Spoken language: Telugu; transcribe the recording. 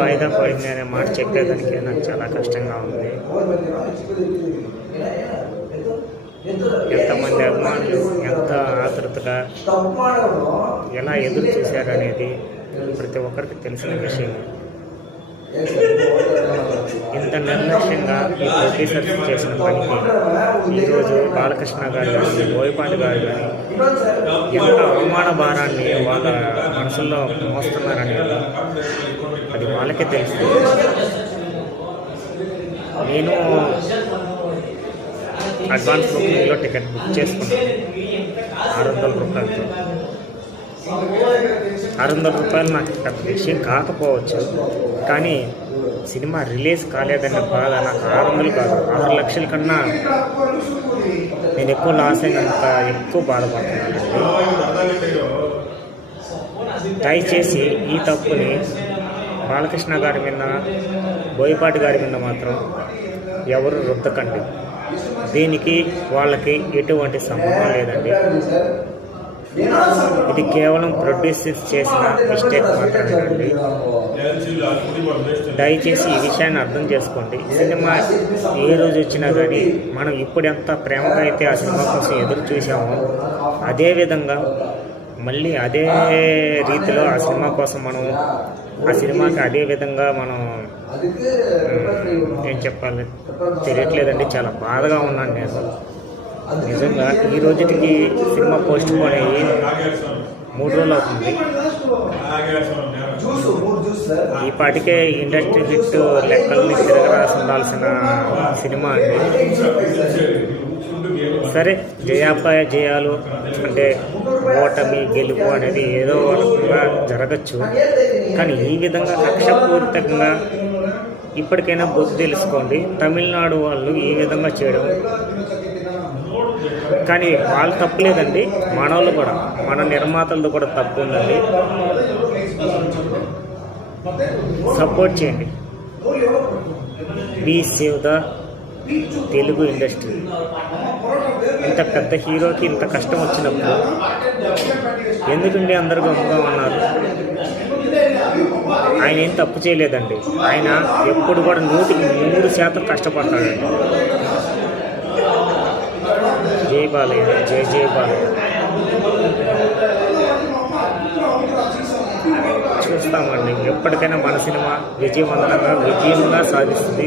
వాయిదా పడింది అనే మాట చెప్పేదానికి నాకు చాలా కష్టంగా ఉంది. ఎంతమంది అభిమానులు ఎంత ఆతృతగా ఎలా ఎదురు చూశారు అనేది ప్రతి ఒక్కరికి తెలిసిన విషయం. ఇంత నిర్లక్ష్యంగా ఈ ప్రొడ్యూసర్స్ చేసిన పనికి ఈరోజు బాలకృష్ణ గారు కానీ బోయపాటి గారు కానీ ఎంత అవమాన భారాన్ని వాళ్ళ మనసుల్లో మోస్తున్నారనేది అది వాళ్ళకే తెలుసు. నేను అడ్వాన్స్ బుకింగ్లో టికెట్ బుక్ చేసుకున్నాను 600 రూపాయలతో. 600 రూపాయలు నాకు పెద్ద విషయం కాకపోవచ్చు, కానీ సినిమా రిలీజ్ కాలేదన్న బాధ నాకు 600 కాదు 6 లక్షల కన్నా నేను ఎక్కువ లాస్ అయినంత ఎక్కువ బాధపడుతున్నాను. దయచేసి ఈ తప్పుని బాలకృష్ణ గారి మీద బోయపాటి గారి మీద మాత్రం ఎవరు రుద్దకండి. దీనికి వాళ్ళకి ఎటువంటి సంబంధం లేదండి. ఇది కేవలం ప్రొడ్యూసర్స్ చేసిన మిస్టేక్ మాత్రమేనండి. దయచేసి ఈ విషయాన్ని అర్థం చేసుకోండి. సినిమా ఏ రోజు వచ్చినా కానీ మనం ఇప్పుడు ఎంత ప్రేమగా అయితే ఆ సినిమా కోసం ఎదురు చూసామో అదేవిధంగా మళ్ళీ అదే రీతిలో ఆ సినిమా కోసం మనం ఆ సినిమాకి అదే విధంగా మనం ఏం చెప్పాలి తెలియట్లేదండి. చాలా బాధగా ఉన్నాను నేను నిజంగా. ఈ రోజుకి సినిమా పోస్ట్ పోన్ అయ్యి 3 రోజులు అవుతుంది. ఈ పాటికే ఇండస్ట్రీ హిట్ లెక్కల్ని తిరగరాసి ఉండాల్సిన సినిమా అండి. సరే, జయాలు అంటే ఓటమి గెలుపు అనేది ఏదో రకంగా జరగచ్చు, కానీ ఈ విధంగా కక్షపూరితంగా ఇప్పటికైనా బుద్ధి తెలుసుకోండి. తమిళనాడు వాళ్ళు ఈ విధంగా చేయడం కానీ వాళ్ళు తప్పు లేదండి, మనోళ్ళు కూడా మన నిర్మాతలతో కూడా తప్పు ఉందండి. సపోర్ట్ చేయండి. వి సేవ్ ద తెలుగు ఇండస్ట్రీ. ఇంత పెద్ద హీరోకి ఇంత కష్టం వచ్చినప్పుడు ఎందుకండి అందరూ గొప్పగా ఉన్నారు? ఆయన ఏం తప్పు చేయలేదండి. ఆయన ఎప్పుడు కూడా 100% కష్టపడతాడండి. జై బాలయ్య, జై జై బాలయ్య. చూస్తామండి, ఎప్పటికైనా మన సినిమా విజయవంతంగా సాధిస్తుంది.